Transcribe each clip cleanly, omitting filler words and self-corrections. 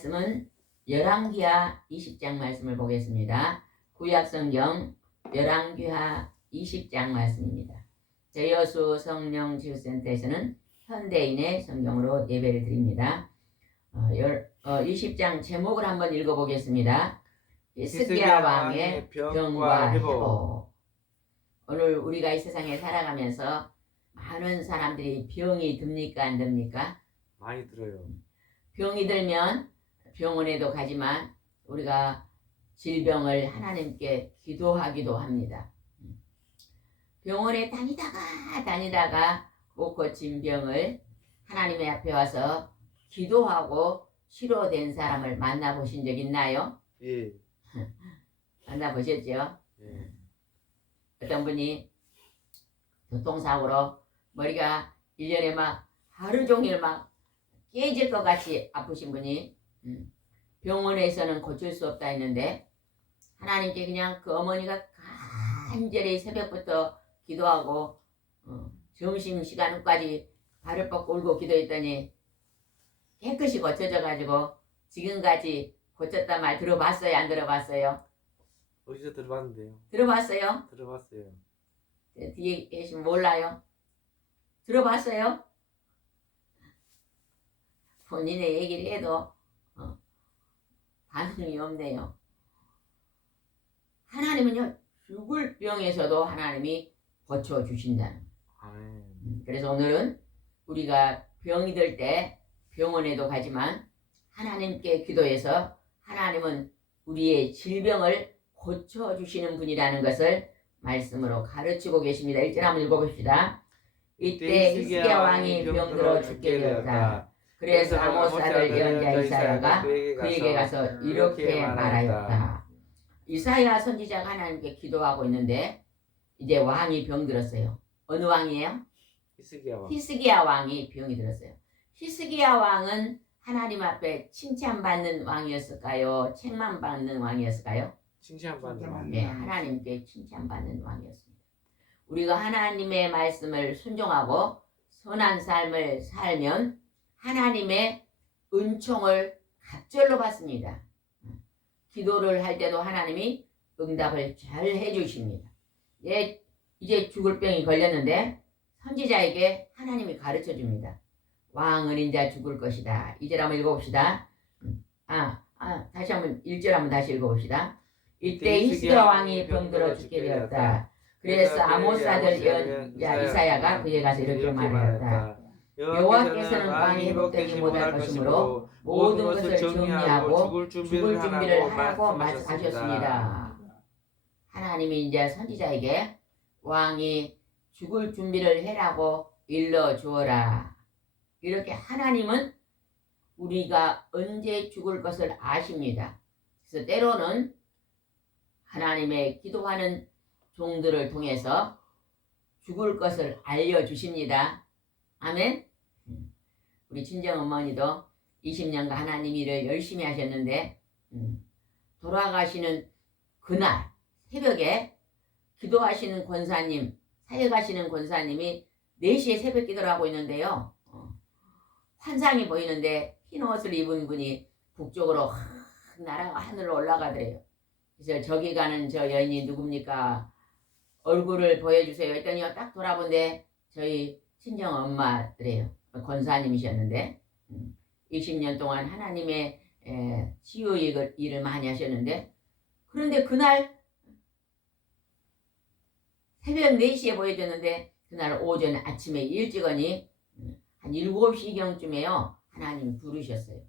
말씀은 열왕기하 20장 말씀을 보겠습니다. 구약성경 열왕기하 20장 말씀입니다. 제여수 성령치유센터에서는 현대인의 성경으로 예배를 드립니다. 20장 제목을 한번 읽어보겠습니다. 히스기야 왕의 병과 회복. 오늘 우리가 이 세상에 살아가면서 많은 사람들이 병이 듭니까 안 듭니까? 많이 들어요. 병이 들면 병원에도 가지만 우리가 질병을 하나님께 기도하기도 합니다. 병원에 다니다가 못 고친 병을 하나님의 앞에 와서 기도하고 치료된 사람을 만나보신 적 있나요? 예. 만나보셨죠? 예. 어떤 분이 교통사고로 머리가 1년에 막 하루 종일 막 깨질 것 같이 아프신 분이 병원에서는 고칠 수 없다 했는데 하나님께 그냥 그 어머니가 간절히 새벽부터 기도하고 점심시간까지 발을 뻗고 울고 기도했더니 깨끗이 고쳐져 가지고 지금까지 고쳤단 말 들어봤어요? 안 들어봤어요? 어디서 들어봤는데요? 들어봤어요? 들어봤어요. 뒤에 계시면 몰라요? 들어봤어요? 본인의 얘기를 해도 반응이 없네요. 하나님은요, 죽을 병에서도 하나님이 고쳐주신다는 거예요. 그래서 오늘은 우리가 병이 들 때 병원에도 가지만 하나님께 기도해서 하나님은 우리의 질병을 고쳐주시는 분이라는 것을 말씀으로 가르치고 계십니다. 1절 한번 읽어봅시다. 이때 히스기야 왕이 병들어 죽게 되었다. 그래서 아모스 아들 예언자 이사야가 그에게 가서 이렇게 말하였다. 이사야 선지자가 하나님께 기도하고 있는데 이제 왕이 병들었어요. 어느 왕이에요? 히스기야 왕. 히스기야 왕이 병이 들었어요. 히스기야 왕은 하나님 앞에 칭찬받는 왕이었을까요? 책만 받는 왕이었을까요? 칭찬받는 왕. 네, 하나님께 칭찬받는 왕이었습니다. 우리가 하나님의 말씀을 순종하고 선한 삶을 살면 하나님의 은총을 갑절로 받습니다. 기도를 할 때도 하나님이 응답을 잘 해주십니다. 예, 이제 죽을 병이 걸렸는데 선지자에게 하나님이 가르쳐 줍니다. 왕은 인자 죽을 것이다. 2절 한번 읽어봅시다. 다시 한번 1절 한번 다시 읽어봅시다. 이때 히스기야 왕이 병들어 죽게 되었다. 그래서 아모스 아들 예언자 이사야가 그에 가서 이렇게 말하였다. 여호와께서는 왕이 회복되지 못할 것이므로 모든 것을 정리하고 죽을 준비를 하라고 말씀하셨습니다. 하나님이 이제 선지자에게 왕이 죽을 준비를 해라고 일러주어라. 이렇게 하나님은 우리가 언제 죽을 것을 아십니다. 그래서 때로는 하나님의 기도하는 종들을 통해서 죽을 것을 알려주십니다. 아멘. 우리 친정어머니도 20년간 하나님 일을 열심히 하셨는데 돌아가시는 그날 새벽에 기도하시는 권사님, 사역하시는 권사님이 4시에 새벽 기도를 하고 있는데요. 환상이 보이는데 흰 옷을 입은 분이 북쪽으로 날아가 하늘로 올라가더래요. 그래서 저기 가는 저 여인이 누굽니까? 얼굴을 보여주세요 했더니 딱 돌아본데 저희 친정 엄마더래요. 권사님이셨는데 20년 동안 하나님의 치유 일을 많이 하셨는데 그런데 그날 새벽 4시에 보여줬는데 그날 오전 아침에 일찍하니 한 7시경쯤에요. 하나님 부르셨어요.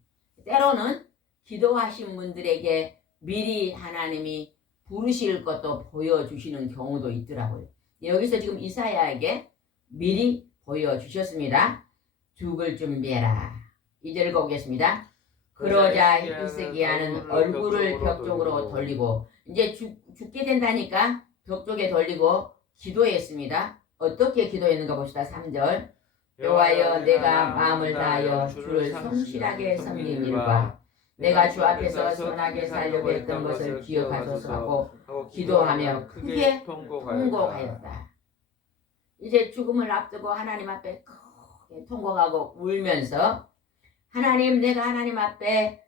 때로는 기도하신 분들에게 미리 하나님이 부르실 것도 보여주시는 경우도 있더라고요. 여기서 지금 이사야에게 미리 보여주셨습니다. 죽을 준비해라. 2절 읽어보겠습니다. 그러자 히스기야는 얼굴을 벽 쪽으로 돌리고 이제 죽게 된다니까 벽 쪽에 돌리고 기도했습니다. 어떻게 기도했는가 봅시다. 3절 여호와여 내가 마음을 다하여 주를 성실하게 섬긴 일과 내가 주 앞에서 선하게 살려고 했던 것을 기억하소서 하고 기도하며 크게 통곡하였다. 이제 죽음을 앞두고 하나님 앞에 크게 통곡하고 울면서 하나님 내가 하나님 앞에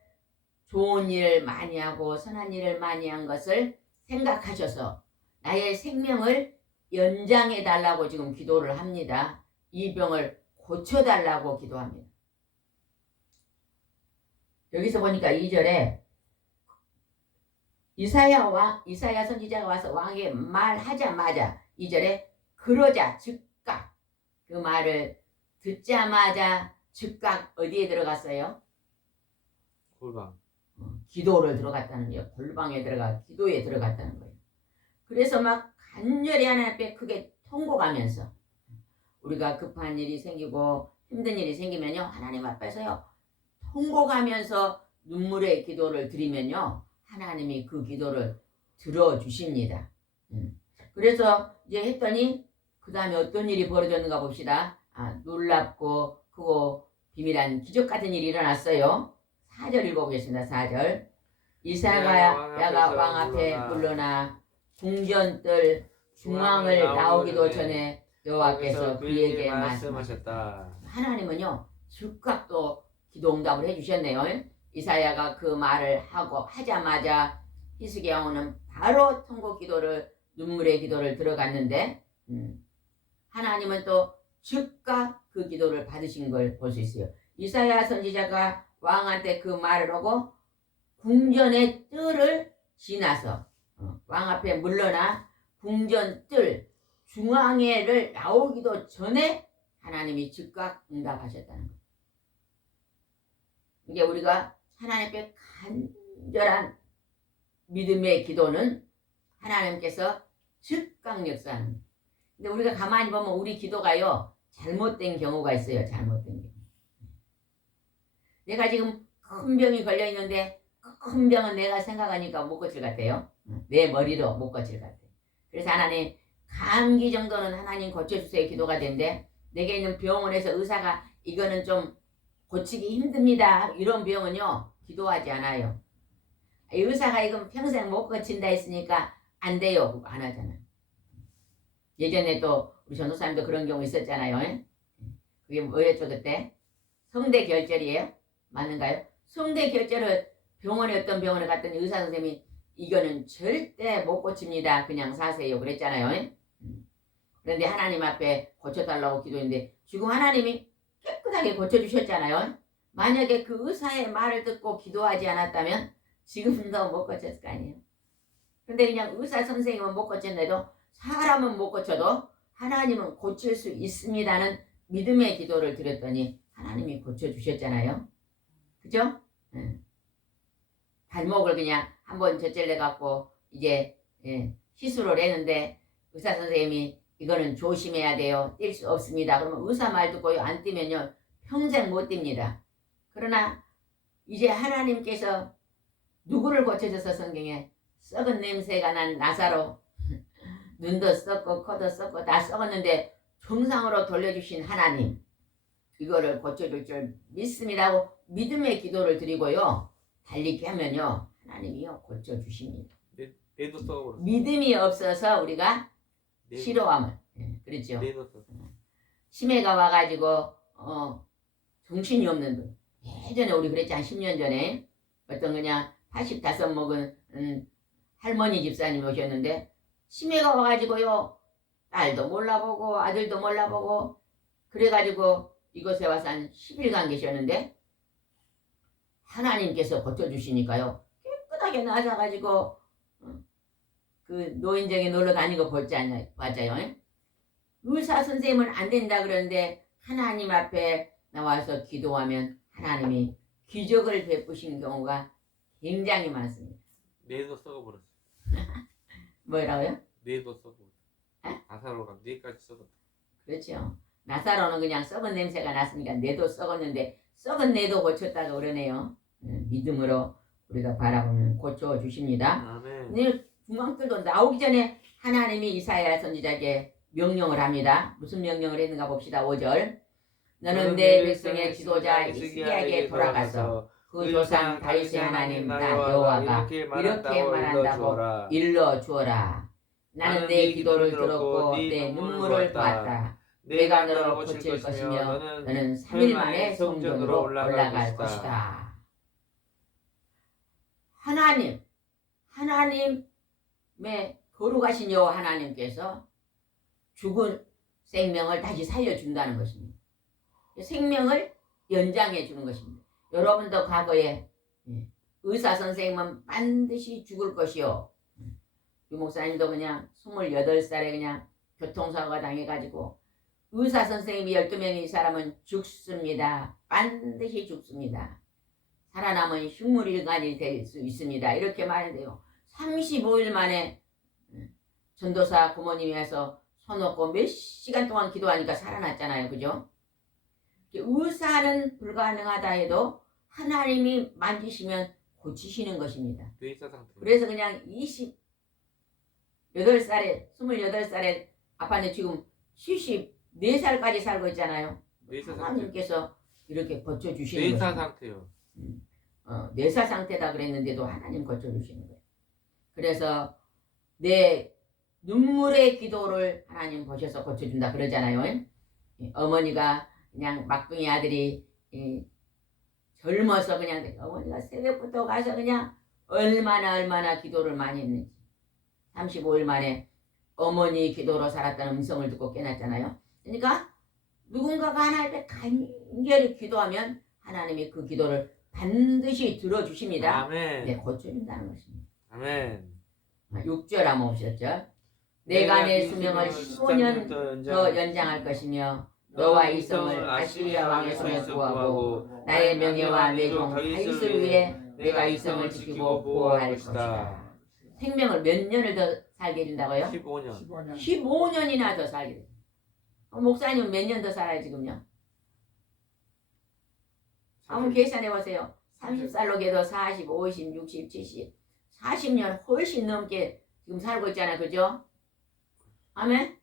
좋은 일을 많이 하고 선한 일을 많이 한 것을 생각하셔서 나의 생명을 연장해 달라고 지금 기도를 합니다. 이 병을 고쳐달라고 기도합니다. 여기서 보니까 2절에 이사야 선지자가 와서 왕에게 말하자마자 2절에 그러자 즉각 그 말을 듣자마자 즉각 어디에 들어갔어요? 골방. 기도를 들어갔다는 거예요. 골방에 기도에 들어갔다는 거예요. 그래서 막 간절히 하나님 앞에 크게 통곡하면서 우리가 급한 일이 생기고 힘든 일이 생기면요 하나님 앞에서요 통곡하면서 눈물의 기도를 드리면요 하나님이 그 기도를 들어주십니다. 그래서 이제 했더니 그 다음에 어떤 일이 벌어졌는가 봅시다. 놀랍고 크고 비밀한 기적 같은 일이 일어났어요. 4절 읽어보겠습니다. 4절 이사야가 왕 앞에 물러나 궁전뜰 중앙을 나오기도 전에 여호와께서 그에게 말씀하셨다. 하나님은요 즉각 또 기도 응답을 해주셨네요. 이사야가 그 말을 하자마자 히스기야 왕은 바로 통곡 기도를 눈물의 기도를 들어갔는데 하나님은 또 즉각 그 기도를 받으신 걸 볼 수 있어요. 이사야 선지자가 왕한테 그 말을 하고 궁전의 뜰을 지나서 왕 앞에 물러나 궁전 뜰 중앙에를 나오기도 전에 하나님이 즉각 응답하셨다는 거예요. 이게 우리가 하나님 앞에 간절한 믿음의 기도는 하나님께서 즉각 역사하는 거예요. 근데 우리가 가만히 보면 우리 기도가요 잘못된 경우가 있어요. 잘못된 경우. 내가 지금 큰 병이 걸려 있는데 큰 병은 내가 생각하니까 못 고칠 것 같아요. 내 머리로 못 고칠 것 같아요. 그래서 하나님 감기 정도는 하나님 고쳐주세요 기도가 되는데 내게 있는 병원에서 의사가 이거는 좀 고치기 힘듭니다. 이런 병은요 기도하지 않아요. 의사가 이건 평생 못 고친다 했으니까 안 돼요. 그거 안 하잖아요. 예전에 또 우리 전도사님도 그런 경우 있었잖아요. 그게 뭐였죠 그때? 성대 결절이에요? 맞는가요? 성대 결절을 병원에 어떤 병원에 갔더니 의사 선생님이 이거는 절대 못 고칩니다. 그냥 사세요. 그랬잖아요. 그런데 하나님 앞에 고쳐달라고 기도했는데 지금 하나님이 깨끗하게 고쳐주셨잖아요. 만약에 그 의사의 말을 듣고 기도하지 않았다면 지금도 못 고쳤을 거 아니에요. 근데 그냥 의사 선생님은 못 고쳤는데도 사람은 못 고쳐도 하나님은 고칠 수 있습니다는 믿음의 기도를 드렸더니 하나님이 고쳐주셨잖아요. 그죠? 발목을 그냥 한번 젖질러 갖고 이제 시술을 했는데 의사 선생님이 이거는 조심해야 돼요. 뛸 수 없습니다. 그러면 의사 말 듣고요 안 뛰면요 평생 못 뜁니다. 그러나 이제 하나님께서 누구를 고쳐줘서 성경에 썩은 냄새가 난 나사로 눈도 썩고 코도 썩고 다 썩었는데 정상으로 돌려주신 하나님 이거를 고쳐줄 줄 믿습니다 하고 믿음의 기도를 드리고요 달리기 하면요 하나님이요 고쳐주십니다. 뇌도 썩어버렸어. 믿음이 없어서 우리가 싫어함을 그렇죠. 뇌도 썩어. 치매가 와가지고 정신이 없는 분 예전에 우리 그랬지 한 10년 전에 어떤 그냥 85 먹은 할머니 집사님 오셨는데 치매가 와가지고요 딸도 몰라보고 아들도 몰라보고 그래가지고 이곳에 와서 한 10일간 계셨는데 하나님께서 고쳐주시니까요 깨끗하게 나아져가지고 그 노인정에 놀러 다니고 볼지 맞아요. 의사 선생님은 안 된다 그러는데 하나님 앞에 나와서 기도하면 하나님이 기적을 베푸시는 경우가 굉장히 많습니다. 뇌도 썩어버렸어. 뭐라고요? 뇌도 썩어버렸어. 나사로가 뇌까지 썩었다. 그렇죠. 나사로는 그냥 썩은 냄새가 났으니까 뇌도 썩었는데 썩은 뇌도 고쳤다고 그러네요. 믿음으로 우리가 바라보면 고쳐주십니다. 아멘. 중앙들도 나오기 전에 하나님이 이사야 선지자에게 명령을 합니다. 무슨 명령을 했는가 봅시다. 5절 너는 내 백성의 지도자 히스기야에게 돌아가서 그 조상 다윗의 하나님 나 여호와가 이렇게 말한다고 일러주어라. 나는 내 기도를 들었고 내 눈물을 보았다. 내가 너를 고칠 것이며 너는 3일 만에 성전으로 올라갈 것이다. 하나님의 거룩하신 여호와 하나님께서 죽은 생명을 다시 살려준다는 것입니다. 생명을 연장해 주는 것입니다. 여러분도 과거에 의사 선생님은 반드시 죽을 것이요. 유 목사님도 그냥 28살에 그냥 교통사고가 당해가지고 의사 선생님이 12명의 사람은 죽습니다. 반드시 죽습니다. 살아남은 흉물일간이 될 수 있습니다. 이렇게 말했는데요. 35일 만에 전도사 부모님이 와서 손 놓고 몇 시간 동안 기도하니까 살아났잖아요. 그죠? 의사는 불가능하다 해도 하나님이 만지시면 고치시는 것입니다. 뇌사 상태. 그래서 그냥 28살에 아빠는 지금 74살까지 살고 있잖아요. 뇌사 상태. 하나님께서 이렇게 고쳐주시는 뇌사 거예요. 상태요. 뇌사 상태다 그랬는데도 하나님 고쳐주시는 거예요. 그래서 내 눈물의 기도를 하나님 보셔서 고쳐준다 그러잖아요. 어머니가 그냥 막둥이 아들이 젊어서 그냥 어머니가 새벽부터 가서 그냥 얼마나 기도를 많이 했는지 35일 만에 어머니 기도로 살았다는 음성을 듣고 깨났잖아요. 그러니까 누군가가 하나님 앞에 간절히 기도하면 하나님이 그 기도를 반드시 들어주십니다. 아멘. 네, 고쳐준다는 것입니다. 아멘. 6절 한번 보셨죠? 내가 내 수명을 15년 더 연장할 것이며 너와 이 성을 아시리아 왕의 손에 구하고 나의 명예와 내 종 다윗을 위해 내가 이 성을 지키고 보호할 것이다. 생명을 몇 년을 더 살게 해준다고요? 15년. 15년이나 더 살게 돼. 목사님은 몇 년 더 살아요 지금요? 한번 계산해 보세요. 30살로 해도 40, 50, 60, 70, 40년 훨씬 넘게 지금 살고 있잖아요. 그죠? 아멘?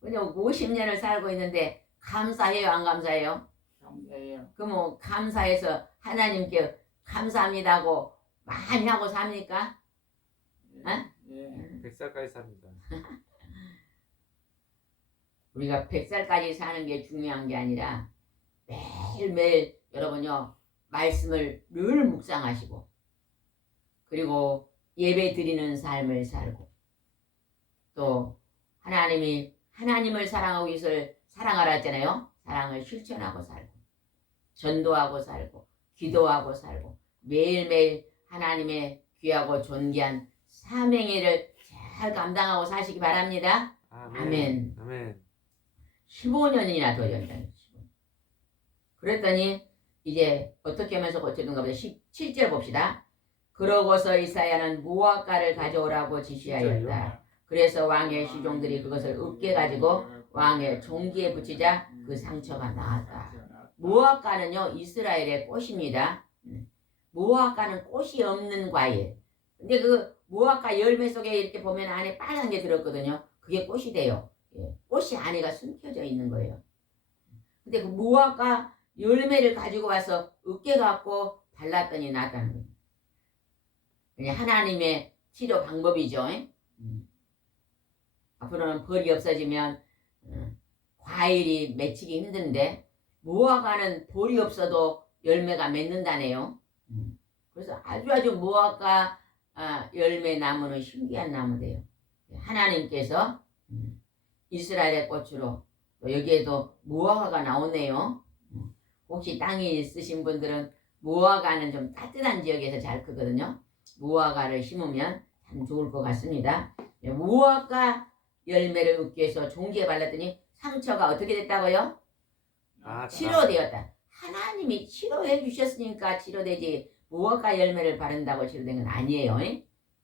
그냥 50년을 살고 있는데 감사해요? 안 감사해요? 감사해요. 그럼 감사해서 하나님께 감사합니다고 많이 하고 삽니까? 예. 100살까지 삽니다. 우리가 100살까지 사는 게 중요한 게 아니라 매일매일 여러분요 말씀을 늘 묵상하시고 그리고 예배 드리는 삶을 살고 또 하나님을 사랑하고 이것을 사랑하라 했잖아요. 사랑을 실천하고 살고 전도하고 살고 기도하고 살고 매일매일 하나님의 귀하고 존귀한 사명의를 잘 감당하고 사시기 바랍니다. 아멘. 아멘. 15년이나 더 연장했어요. 그랬더니 이제 어떻게 하면서 고쳐준가 보다. 17절 봅시다. 그러고서 이사야는 무화과를 가져오라고 지시하였다. 그래서 왕의 시종들이 그것을 으깨 가지고 왕의 종기에 붙이자 그 상처가 나았다. 무화과는요 이스라엘의 꽃입니다. 무화과는 꽃이 없는 과일. 근데 그 무화과 열매 속에 이렇게 보면 안에 빨간 게 들었거든요. 그게 꽃이 돼요. 꽃이 안에가 숨겨져 있는 거예요. 근데 그 무화과 열매를 가지고 와서 으깨 갖고 발랐더니 나았다는 거예요. 그냥 하나님의 치료 방법이죠. 앞으로는 벌이 없어지면 과일이 맺히기 힘든데 무화과는 벌이 없어도 열매가 맺는다네요. 그래서 아주 무화과 열매 나무는 신기한 나무래요. 하나님께서 이스라엘의 꽃으로 또 여기에도 무화과가 나오네요. 혹시 땅이 있으신 분들은 무화과는 좀 따뜻한 지역에서 잘 크거든요. 무화과를 심으면 참 좋을 것 같습니다. 무화과 열매를 으깨서 종기에 발랐더니 상처가 어떻게 됐다고요? 치료되었다. 하나님이 치료해 주셨으니까 치료되지 무화과 열매를 바른다고 치료된 건 아니에요.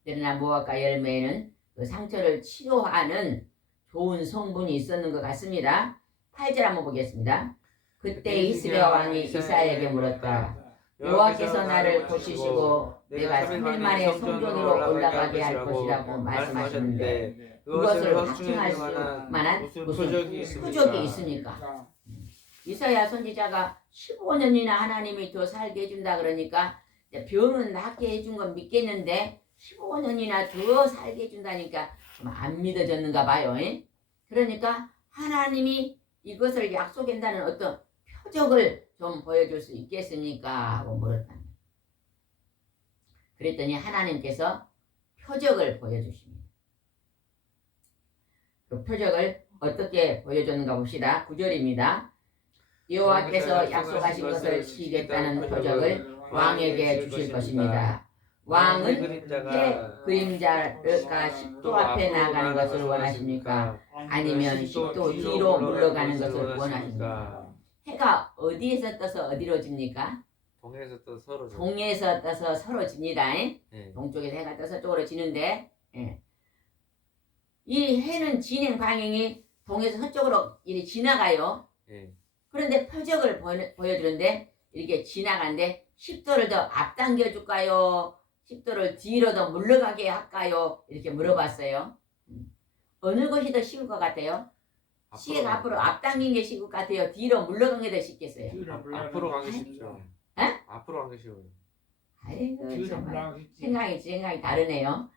그러나 무화과 열매는 그 상처를 치료하는 좋은 성분이 있었는 것 같습니다. 8절 한번 보겠습니다. 그때 이스라엘 왕이 이사야에게 물었다. 여호와께서 나를 고치시고 내가 3일 만에 성전으로 올라가게 할 것이라고 말씀하셨는데 그것을 확증할 수 만한 무슨 표적이 있습니까? 이사야 선지자가 15년이나 하나님이 더 살게 해준다 그러니까 병은 낫게 해준 건 믿겠는데 15년이나 더 살게 해준다니까 좀 안 믿어졌는가 봐요. 그러니까 하나님이 이것을 약속한다는 어떤 표적을 좀 보여줄 수 있겠습니까? 하고 물었다. 그랬더니 하나님께서 표적을 보여주십니다. 그 표적을 어떻게 보여줬는가 봅시다. 9절입니다. 여호와께서 약속하신 것을 지키겠다는 표적을 왕에게 주실 것입니다. 왕은 해 그림자가 10도 앞에 나가는 것을 원하십니까? 아니면 10도 뒤로 물러가는 것을 원하십니까? 해가 어디에서 떠서 어디로 집니까? 동해에서 또 서로 동에서 떠서 서로 집니다. 네. 동쪽에서 해가 떠서 서쪽으로 지는데 이 해는 진행 방향이 동에서 서쪽으로 이렇게 지나가요. 네. 그런데 표적을 보여주는데 이렇게 지나가는데 10도를 더 앞당겨 줄까요? 10도를 뒤로 더 물러가게 할까요? 이렇게 물어봤어요. 어느 것이 더 쉬울 것 같아요? 시계가 앞으로 앞당긴 게 쉬울 것 같아요? 뒤로 물러간 게 더 쉽겠어요? 앞으로 가기 쉽죠. 에? 앞으로 가기 쉬워요. 아이고 정말 생각이 다르네요.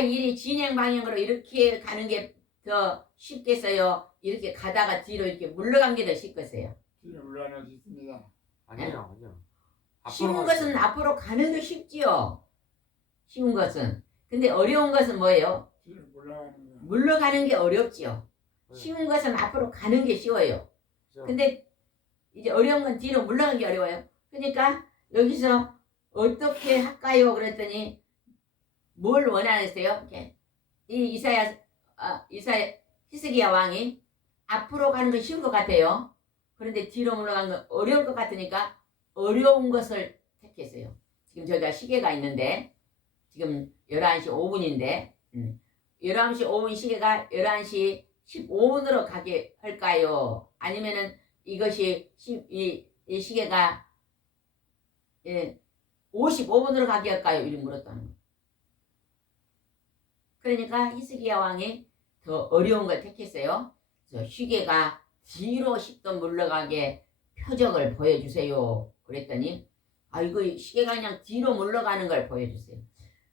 일이 진행 방향으로 이렇게 가는 게 더 쉽겠어요? 이렇게 가다가 뒤로 이렇게 물러간 게 더 쉽겠어요? 뒤로 물러날 수 있습니다. 아니요. 쉬운 것은 앞으로 가는 게 쉽지요. 쉬운 것은. 근데 어려운 것은 뭐예요? 뒤로 물러가는 거. 물러가는 게 어렵지요. 네. 쉬운 것은 앞으로 가는 게 쉬워요. 그죠? 근데 이제 어려운 건 뒤로 물러가는 게 어려워요. 그러니까 여기서 어떻게 할까요? 그랬더니 뭘 원하셨어요? 이 히스기야 왕이 앞으로 가는 건 쉬운 것 같아요. 그런데 뒤로 물러가는 건 어려울 것 같으니까 어려운 것을 택했어요. 지금 저희가 시계가 있는데 지금 11시 5분인데 11시 5분 시계가 11시 15분으로 가게 할까요? 아니면은 이것이 이 시계가 55분으로 가게 할까요? 이렇게 물었다는 거예요. 그러니까 히스기야 왕이 더 어려운 걸 택했어요. 그래서 시계가 뒤로 10도 물러가게 표적을 보여주세요. 그랬더니 이거 시계가 그냥 뒤로 물러가는 걸 보여주세요.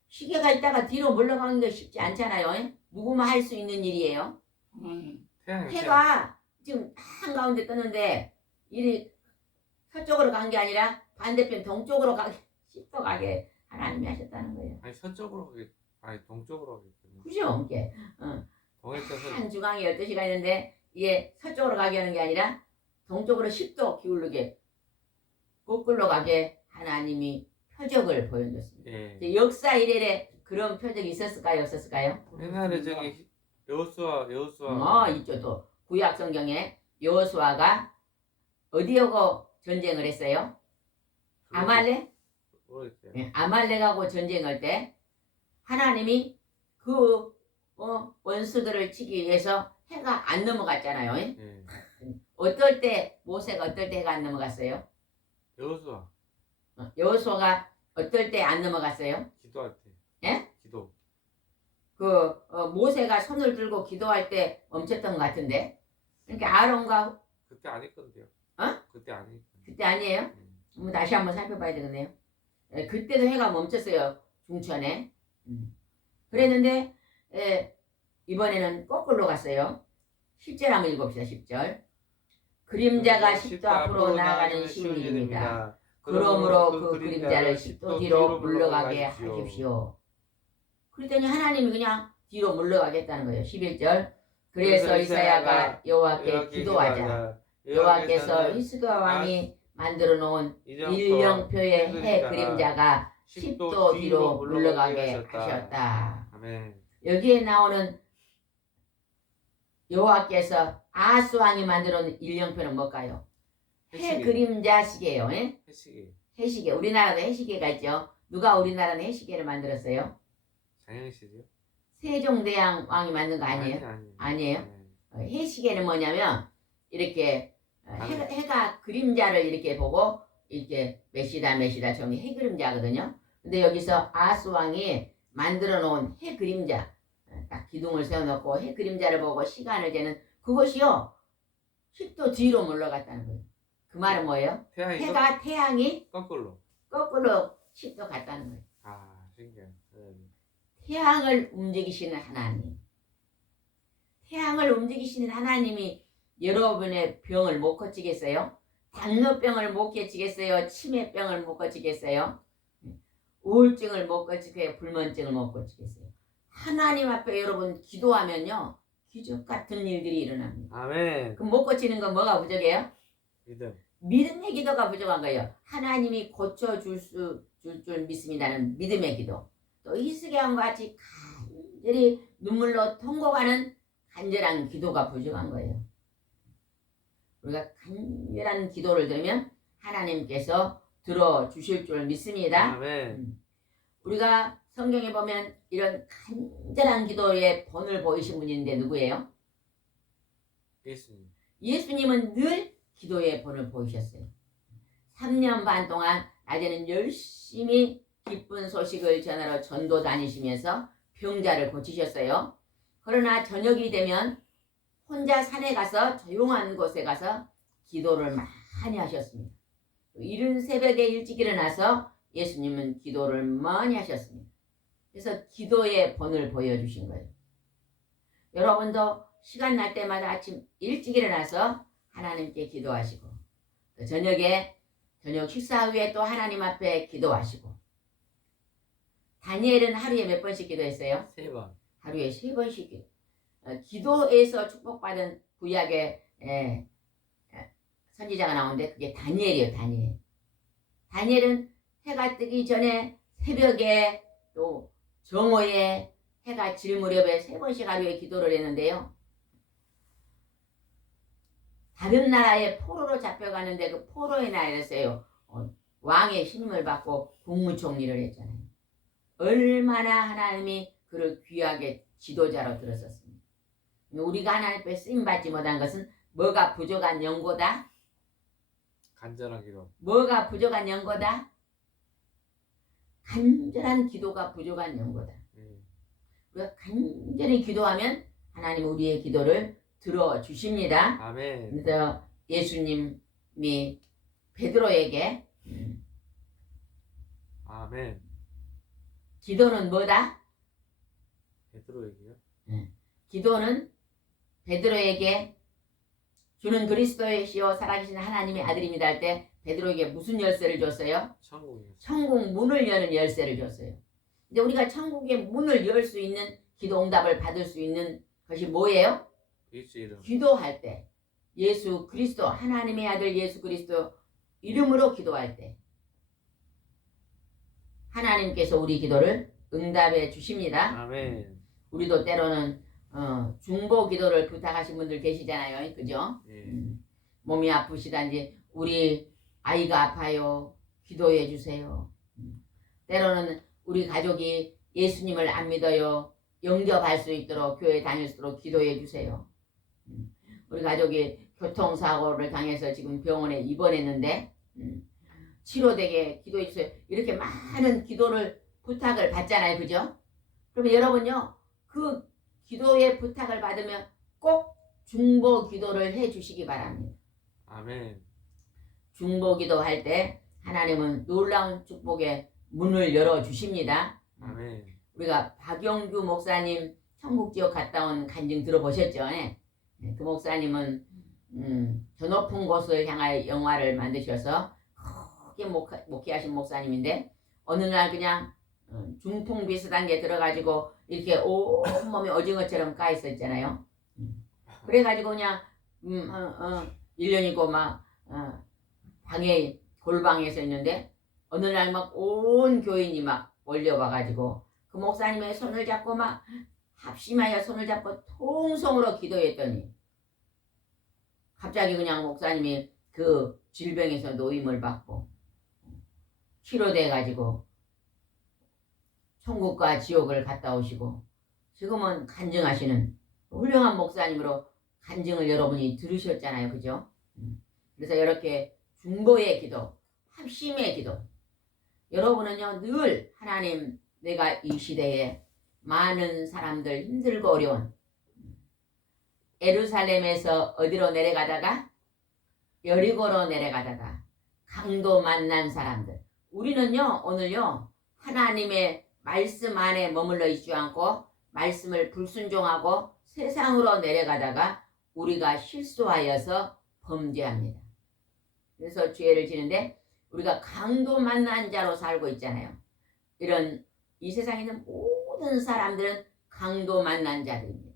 시계가 있다가 뒤로 물러가는 게 쉽지 않잖아요. 누구나 할 수 있는 일이에요. 해가 지금 한가운데 뜨는데 이리 서쪽으로 간 게 아니라 반대편 동쪽으로 가게 10도 가게 하나님이 하셨다는 거예요. 아니 서쪽으로 가기 동쪽으로 가겠거든요. 그죠? 이게 동해 떠서 한 중앙에 12시가 있는데 이게 서쪽으로 가게 하는 게 아니라 동쪽으로 10도 기울게 거꾸로 가게 하나님이 표적을 보여줬습니다. 예. 역사 이래에 그런 표적이 있었을까요? 없었을까요? 옛날에 저기 여호수아 있죠. 또 구약 성경에 여호수아가 어디하고 전쟁을 했어요? 아말렉? 모르겠어요. 아말렉하고 전쟁할 때 하나님이 그 원수들을 치기 위해서 해가 안 넘어갔잖아요. 예. 어떨 때 모세가 어떨 때 해가 안 넘어갔어요? 여호수아 여호수아가 어떨 때 안 넘어갔어요? 기도할 때. 예? 기도. 모세가 손을 들고 기도할 때 멈췄던 것 같은데. 그러니까 아론과 그때 아닐 건데요. 그때 아닐 건데. 그때 아니에요? 다시 한번 살펴봐야 되겠네요. 그때도 해가 멈췄어요. 중천에. 그랬는데 이번에는 거꾸로 갔어요. 10절 한번 읽어봅시다. 10절. 그림자가 10도 앞으로 나아가는 쉬운 일입니다. 그러므로 그 그림자를 10도 뒤로 물러가게 하십시오. 그랬더니 하나님이 그냥 뒤로 물러가겠다는 거예요. 11절. 그래서 이사야가 여호와께 기도하자. 여호와께서 히스기야 왕이 만들어 놓은 일령표의 해 그림자가 10도 뒤로 물러가게 하셨다. 아멘. 여기에 나오는 여호와께서 아하스 왕이 만들어 놓은 일령표는 뭘까요? 해 그림자 시계예요. 해시계. 해시계. 우리나라도 해시계가 있죠. 누가 우리나라는 해시계를 만들었어요? 장영실이요? 세종대왕 왕이 만든 거 아니에요? 아니에요? 해시계는 뭐냐면 이렇게 해가 그림자를 이렇게 보고 이렇게 몇 시다 정이 해 그림자거든요. 근데 여기서 아하스 왕이 만들어 놓은 해 그림자 딱 기둥을 세워놓고 해 그림자를 보고 시간을 재는 그것이요 10도 뒤로 물러갔다는 거예요. 그 말은 뭐예요? 해가 태양이 거꾸로 10도 갔다는 거예요. 신기해. 태양을 움직이시는 하나님. 태양을 움직이시는 하나님이 여러분의 병을 못 고치겠어요? 당뇨병을 못 고치겠어요? 치매병을 못 고치겠어요? 우울증을 못 고치게 불면증을 못 고치겠어요. 하나님 앞에 여러분 기도하면요 기적 같은 일들이 일어납니다. 아멘. 그럼 못 고치는 건 뭐가 부족해요? 믿음. 믿음의 기도가 부족한 거예요. 하나님이 고쳐줄 줄 믿습니다는 믿음의 기도. 또 히스기야와 같이 간절히 눈물로 통곡하는 간절한 기도가 부족한 거예요. 우리가 간절한 기도를 들으면 하나님께서 들어주실 줄 믿습니다. 아멘. 우리가 성경에 보면 이런 간절한 기도의 본을 보이신 분이 있는데 누구예요? 예수님. 예수님은 늘 기도의 본을 보이셨어요. 3년 반 동안 낮에는 열심히 기쁜 소식을 전하러 전도 다니시면서 병자를 고치셨어요. 그러나 저녁이 되면 혼자 산에 가서 조용한 곳에 가서 기도를 많이 하셨습니다. 이른 새벽에 일찍 일어나서 예수님은 기도를 많이 하셨습니다. 그래서 기도의 본을 보여주신 거예요. 여러분도 시간 날 때마다 아침 일찍 일어나서 하나님께 기도하시고 저녁 식사 후에 또 하나님 앞에 기도하시고 다니엘은 하루에 몇 번씩 기도했어요? 3번. 하루에 3번씩 기도. 기도에서 축복받은 구약의 선지자가 나오는데 그게 다니엘이에요. 다니엘. 다니엘은 해가 뜨기 전에 새벽에 또 정오에 해가 질 무렵에 3번씩 하루에 기도를 했는데요. 다른 나라에 포로로 잡혀가는데 그 포로의 나라에서요. 왕의 신임을 받고 국무총리를 했잖아요. 얼마나 하나님이 그를 귀하게 지도자로 들었었습니다. 우리가 하나님 앞에 쓰임받지 못한 것은 뭐가 부족한 연고다? 간절한 기도. 뭐가 부족한 연고다? 간절한 기도가 부족한 연고다. 우리가 간절히 기도하면 하나님 우리의 기도를 들어주십니다. 아멘. 그래서 예수님이 베드로에게 아멘. 기도는 뭐다? 베드로에게요? 기도는 베드로에게 주는 그리스도이시오 살아계신 하나님의 아들입니다 할 때 베드로에게 무슨 열쇠를 줬어요? 천국이요. 천국 문을 여는 열쇠를 줬어요. 근데 우리가 천국의 문을 열 수 있는 기도 응답을 받을 수 있는 것이 뭐예요? 예수 이름. 기도할 때 예수 그리스도 하나님의 아들 예수 그리스도 이름으로 기도할 때 하나님께서 우리 기도를 응답해 주십니다. 아멘. 우리도 때로는 중보 기도를 부탁하신 분들 계시잖아요. 그죠? 예. 몸이 아프시단지 우리 아이가 아파요. 기도해 주세요. 때로는 우리 가족이 예수님을 안 믿어요. 영접할 수 있도록 교회 다닐 수 있도록 기도해 주세요. 우리 가족이 교통사고를 당해서 지금 병원에 입원했는데 치료되게 기도해 주세요. 이렇게 많은 기도를 부탁을 받잖아요. 그죠? 그러면 여러분요. 그 기도의 부탁을 받으면 꼭 중보 기도를 해 주시기 바랍니다. 아멘. 중보 기도할 때 하나님은 놀라운 축복의 문을 열어 주십니다. 아멘. 우리가 박영규 목사님 천국지역 갔다 온 간증 들어보셨죠? 그 목사님은 저 높은 곳을 향하여 영화를 만드셔서 크게 목회하신 목사님인데 어느 날 그냥 중풍 비슷한 게 들어가지고 이렇게 온몸이 오징어처럼 까 있었잖아요. 그래가지고 그냥 1년이고 막 방에 골방에서 있는데 어느 날 막 온 교인이 막 몰려와가지고 그 목사님의 손을 잡고 막 합심하여 손을 잡고 통성으로 기도했더니 갑자기 그냥 목사님이 그 질병에서 노임을 받고 치료돼가지고 천국과 지옥을 갔다 오시고 지금은 간증하시는 훌륭한 목사님으로 간증을 여러분이 들으셨잖아요. 그죠? 그래서 이렇게 중보의 기도, 합심의 기도 여러분은요 늘 하나님 내가 이 시대에 많은 사람들 힘들고 어려운 예루살렘에서 어디로 내려가다가 여리고로 내려가다가 강도 만난 사람들 우리는요 오늘요 하나님의 말씀 안에 머물러 있지 않고 말씀을 불순종하고 세상으로 내려가다가 우리가 실수하여서 범죄합니다. 그래서 죄를 지는데 우리가 강도 만난 자로 살고 있잖아요. 이런 이 세상에 있는 모든 사람들은 강도 만난 자들입니다.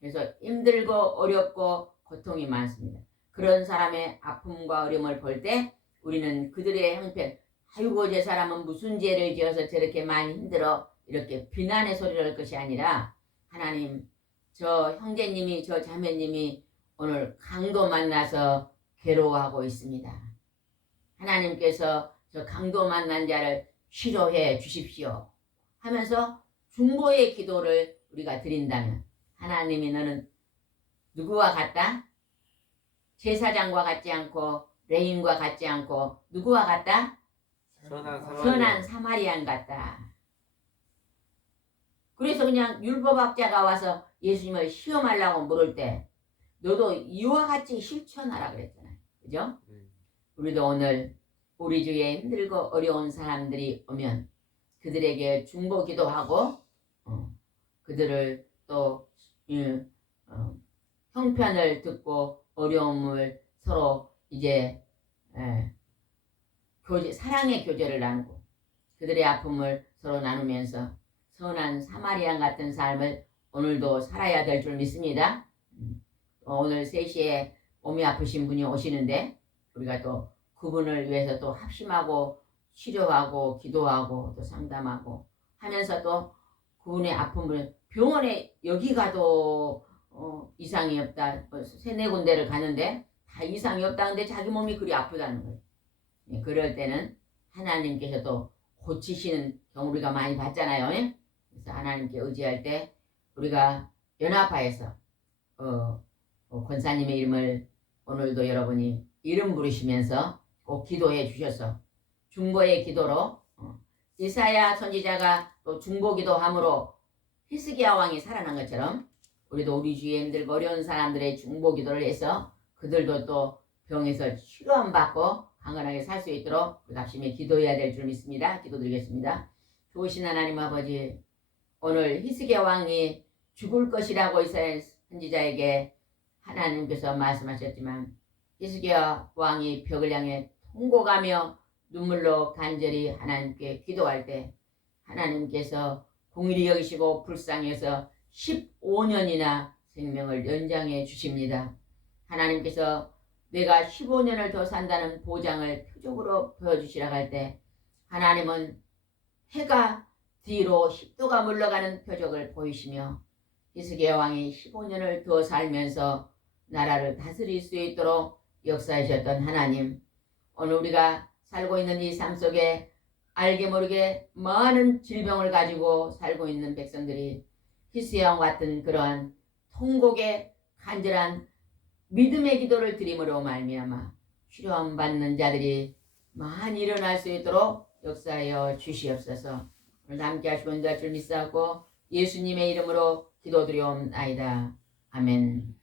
그래서 힘들고 어렵고 고통이 많습니다. 그런 사람의 아픔과 어려움을 볼 때 우리는 그들의 형편, 아이고 저 사람은 무슨 죄를 지어서 저렇게 많이 힘들어, 이렇게 비난의 소리를 할 것이 아니라, 하나님, 저 형제님이, 저 자매님이 오늘 강도 만나서 괴로워하고 있습니다. 하나님께서 저 강도 만난 자를 치료해 주십시오 하면서 중보의 기도를 우리가 드린다면, 하나님이 너는 누구와 같다? 제사장과 같지 않고 레인과 같지 않고 누구와 같다? 선한 사마리안 같다. 그래서 그냥 율법학자가 와서 예수님을 시험하려고 물을 때 너도 이와 같이 실천하라 그랬잖아요. 그죠? 우리도 오늘 우리 주위에 힘들고 어려운 사람들이 오면 그들에게 중보 기도하고 그들을 또 형편을 듣고 어려움을 서로 이제 사랑의 교제를 나누고 그들의 아픔을 서로 나누면서 선한 사마리안 같은 삶을 오늘도 살아야 될 줄 믿습니다. 오늘 3시에 몸이 아프신 분이 오시는데 우리가 또 그분을 위해서 또 합심하고 치료하고 기도하고 또 상담하고 하면서 또 그분의 아픔을 병원에 여기 가도 이상이 없다. 3-4군데를 가는데 다 이상이 없다는데 자기 몸이 그리 아프다는 거예요. 그럴 때는 하나님께서도 고치시는 경우 우리가 많이 봤잖아요. 그래서 하나님께 의지할 때 우리가 연합하여서 권사님의 이름을 오늘도 여러분이 이름 부르시면서 꼭 기도해 주셔서 중보의 기도로 이사야 선지자가 또 중보 기도함으로 히스기야 왕이 살아난 것처럼 우리도 우리 주위에 힘들고 어려운 사람들의 중보 기도를 해서 그들도 또 병에서 치료함 받고 강건하게 살 수 있도록 합심히 기도해야 될 줄 믿습니다. 기도드리겠습니다. 좋으신 하나님 아버지, 오늘 히스기야 왕이 죽을 것이라고 이사야 선지자에게 하나님께서 말씀하셨지만 히스기야 왕이 벽을 향해 통곡하며 눈물로 간절히 하나님께 기도할 때 하나님께서 공의를 여기시고 불쌍히 여서 15년이나 생명을 연장해 주십니다. 하나님께서 내가 15년을 더 산다는 보장을 표적으로 보여주시라고 할 때 하나님은 해가 뒤로 10도가 물러가는 표적을 보이시며 히스기야 왕이 15년을 더 살면서 나라를 다스릴 수 있도록 역사하셨던 하나님, 오늘 우리가 살고 있는 이 삶 속에 알게 모르게 많은 질병을 가지고 살고 있는 백성들이 히스기야 왕 같은 그러한 통곡의 간절한 믿음의 기도를 드림으로 말미암아 치료함 받는 자들이 많이 일어날 수 있도록 역사하여 주시옵소서. 오늘 함께 하시고 인도할 줄 믿사오고 예수님의 이름으로 기도드리옵나이다. 아멘.